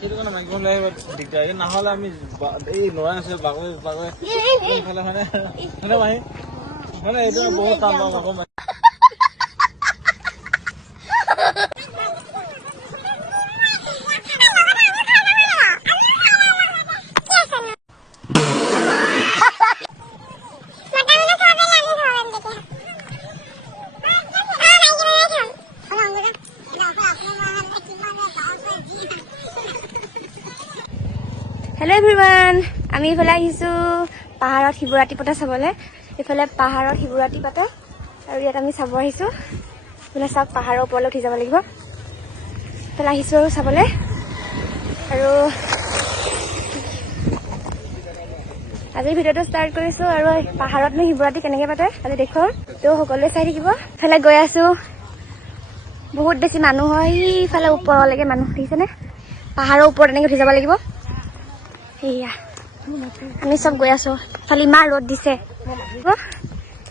সেইটো কাৰণে মাইকী মানুহ আহিব দিগদাৰ নহ'লে আমি এই ল'ৰা আছে বাগৰে বাগৰে এইফালে মানে মাহী মানে এইটো বহুত টান পাওঁ আকৌ হেল্ল' এভৰিৱান, আমি এইফালে আহিছোঁ পাহাৰত শিৱৰাত্ৰি পতা চাবলৈ। এইফালে পাহাৰত শিৱৰাত্ৰি পাতে আৰু ইয়াত আমি চাব আহিছোঁ। এইফালে চাওক পাহাৰৰ ওপৰলৈ উঠি যাব লাগিব। এইফালে আহিছোঁ আৰু চাবলৈ। আৰু আজিৰ ভিডিঅ'টো ষ্টাৰ্ট কৰিছোঁ আৰু পাহাৰতনো শিৱৰাত্ৰি কেনেকৈ পাতে আজি দেখুৱাম, তো সকলোৱে চাই থাকিব। এইফালে গৈ আছোঁ, বহুত বেছি মানুহ হয়। সিফালে ওপৰলৈকে মানুহ দেখিছেনে? পাহাৰৰ ওপৰত এনেকৈ উঠি যাব লাগিব। সেয়া আমি চব গৈ আছো। খালি ইমান ৰ'দ দিছে।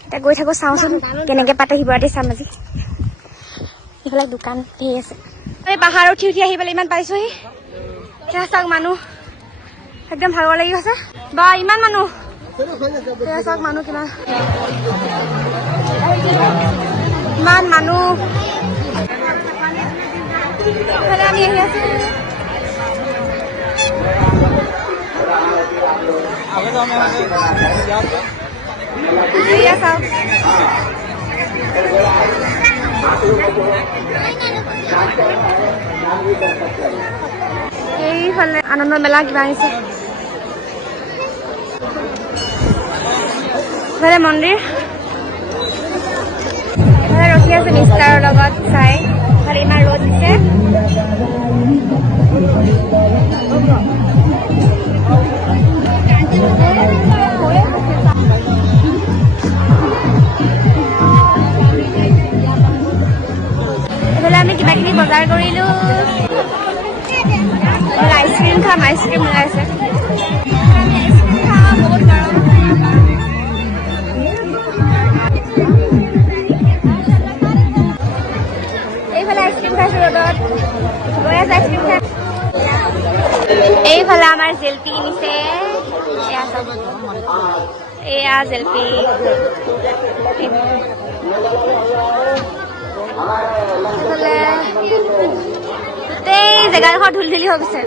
এতিয়া গৈ থাকো, চাওঁচোন কেনেকে পাতে শিৱৰাত্ৰি চাম আজি। এইফালে দোকান ধেৰ আছে। এই পাহাৰ উঠি উঠি আহি পেলাই ইমান পাইছোহি। সেয়া চাওক মানুহ, একদম ভাগৰ লাগি গৈছে বা ইমান মানুহ। সেয়া চাওক মানুহ কিমান ইমান মানুহ। এইফালে আমি আহি আছো। এয়া চাওক এইফালে আনন্দ মেলা কিবা আহিছে। এইফালে মন্দিৰ, এইফালে ৰখি আছে মিষ্টাৰৰ লগত চাই। এইফালে ইমান ৰ'দ দিছে। এইফালে আমি কিবা কিবি বজাৰ কৰিলো। আইচক্ৰীম খাম, আইচক্ৰীম ওলাই আছে। বহুত গৰম। এইফালে আইচক্ৰীম খাইছো ৰ'দত, গৈ আছে আইচক্ৰীম খাই। এইফালে আমাৰ জেলপি কিনিছে। এয়া চাব, এয়া জেলপি। গোটেই জেগাডোখৰ ধূলি হৈ গৈছে।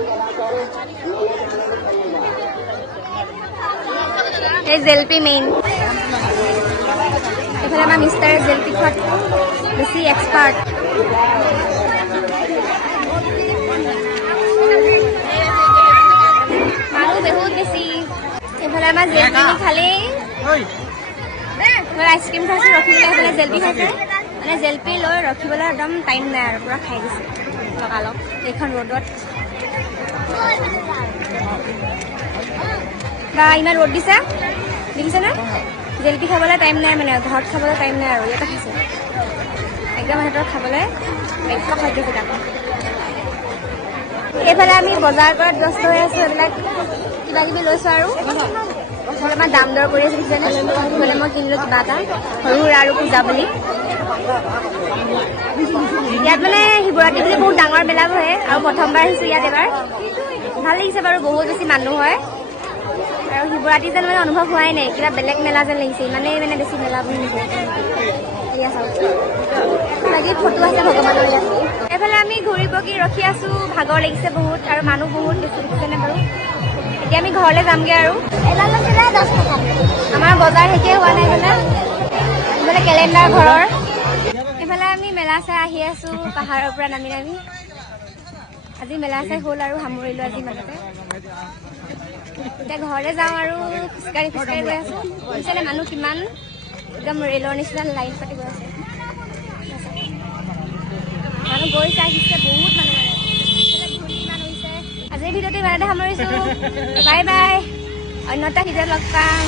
এই জেলপি মেইন। এইফালে আমাৰ মিষ্টাৰ জেলপি খোৱাত বেছি এক্সপাৰ্ট। মানুহ বহুত বেছি। এইফালে আমাৰ জেলপি খালি আইচক্ৰীম খাইছে, ৰখি পেলাই এইফালে জেলপি খাইছে। মানে জেলপি লৈ ৰখিবলৈ একদম টাইম নাই আৰু পুৰা খাই দিছে লগালগ এইখন ৰ'দত। বা ইমান ৰ'দ দিছে দেখিছেনে? জেলপি খাবলৈ টাইম নাই, মানে ঘৰত খাবলৈ টাইম নাই আৰু ইয়াতে খাইছে। একদম সিহঁতৰ খাবলৈ একদম খাদ্য কিতাপ। এইফালে আমি বজাৰ কৰাত ব্যস্ত হৈ আছোঁ। এইবিলাক কিবা কিবি লৈছোঁ আৰু অলপমান দাম দৰ কৰি আছোঁ দেখিছেনে? সেইফালে মই কিনিলোঁ কিবা এটা সৰু সুৰা আৰু পূজা বুলি। ইয়াত মানে শিৱৰাত্ৰি বুলি বহুত ডাঙৰ মেলা বহে আৰু প্ৰথমবাৰ আহিছোঁ ইয়াত এবাৰ। ভাল লাগিছে বাৰু, বহুত বেছি মানুহ হয় আৰু শিৱৰাত্ৰি যেন মানে অনুভৱ হোৱাই নাই, কিবা বেলেগ মেলা যেন লাগিছে। ইমানেই মানে বেছি মেলা বহি নিছে। এয়া চাওক, বাকী ফটো আছে ভগৱানৰ ইয়াত। এইফালে আমি ঘূৰি পকি ৰখি আছোঁ, ভাগৰ লাগিছে বহুত আৰু মানুহ বহুত বেছি দেখিছেনে বাৰু। এতিয়া আমি ঘৰলৈ যামগৈ আৰু। আমাৰ বজাৰ শেষেই হোৱা নাই মানে, এইফালে কেলেণ্ডাৰ ঘৰৰ। এইফালে আমি মেলা চাই আহি আছোঁ পাহাৰৰ পৰা নামি নামি। আজি মেলা চাই হ'ল আৰু সামৰিলোঁ আজি মাজতে। এতিয়া ঘৰলৈ যাওঁ আৰু খোজকাঢ়ি খোজকাঢ়ি গৈ আছোঁ। বুজিছেনে মানুহ কিমান, একদম ৰেলৰ নিচিনা লাইন পাতি গৈ আছে। মানুহ গৈছে আহিছে, বহুত মানুহ মানে ধূলি ইমান হৈছে। আজিৰ ভিডিঅ'টো ইমানতে সামৰিছোঁ। বাই বাই, অন্য এটা ভিডিঅ'ত লগ পাম।